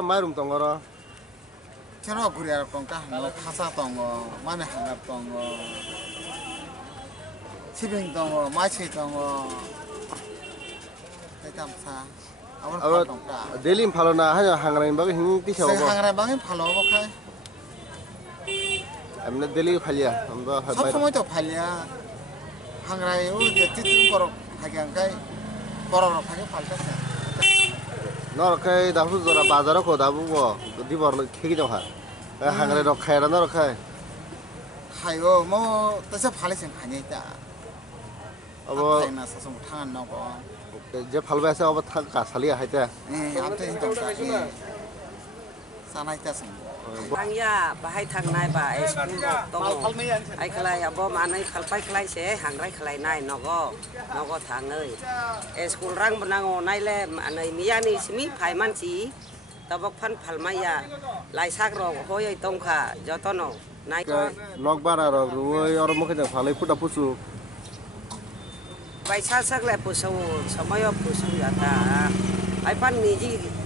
마이룸 동거라. 저러 그래야 건가 뭐 파사 동거 만에 하나 동거 시빙 동거 마치 동거 대담사 아무런 동가 델림 팔로나 하냐 항라인 바가 힘 뛰셔 봐. 항라인 방에 팔로 먹까 암나 델리 팔이야. 암바 섭소모도 팔이야 항라이요 이제 띠띠 거로 하기한가이 거로로 하게 팔겠어 너 카이 다후 저라 바자라 거 다부고 디버로 캐기 좀 하. 항라이 너 카이라 너 카이. 하요 뭐 뜻에 팔리신 아니다 어 파이나 서서 못하는 너고 이제 팔바에서 어버 타 가살이야 하이때. 아무튼 동가 사나이다선 Thangya bahai thang nai ba school tong ai khlai abo manai khalpai khlai se hangrai khlai nai nogo thang ơi school rang banango nai le anai miyani simi phai man chi tabok phan phalmaya lai sak ro hoi tong kha jotono nai log bara ro ruoi or mo khe phalai puta pusu. bai sa sak le pusu samayo pusu ya ta ai pan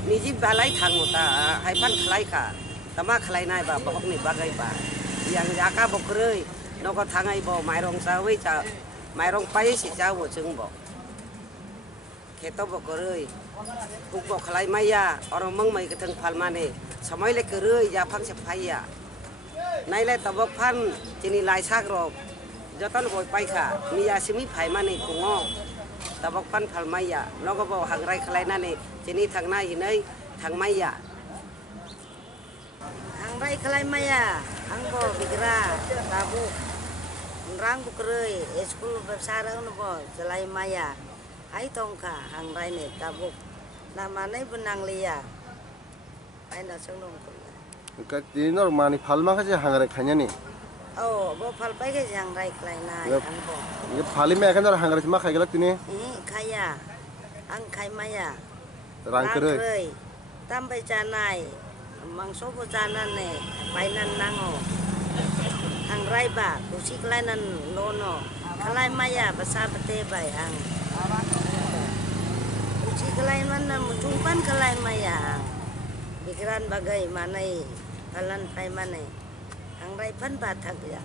niji balai thang ta ai pan khlai ka tama khlai nai ba bok ni bagai ba yang jaka bok rei no ko thangai bo mai rong sa wei cha mai rong pai si cha wo chung bo kheto bok rei buk bok khlai mai ya or mang mai ka thang phal ma ne samai le ke rei ya phang se phai ya nai le tabok phan chini lai sak ro joton boi pai kha mi ya simi phai ma ne kungo tabok phan phal mai ya no ko bo hang rai khlai na ne chini thang nai nei thang mai ya Rai kalai maya, angbo bigra, tabu, rang bukrei, school besar angbo, jalai maya, ai tongka, hang rai ne tabu, nama ne benang lia, ai na sengdong kulla. Ka dinor mani phalma kha je hangrai khanya ni. Oh, bo phal pai ke hang rai kalai na, angbo. Ye phali me kan hangrai ma khai galak tini. Khaya, ang khai maya, rang krei, tam bai janai. Mangso po janan ne painan nango ang raiba kusi kelainan lono kalai maya basa pete bai ang kusi kelainan na mucungpan kalai maya pikiran bagai manai kalan pai manai ang raipan batak ya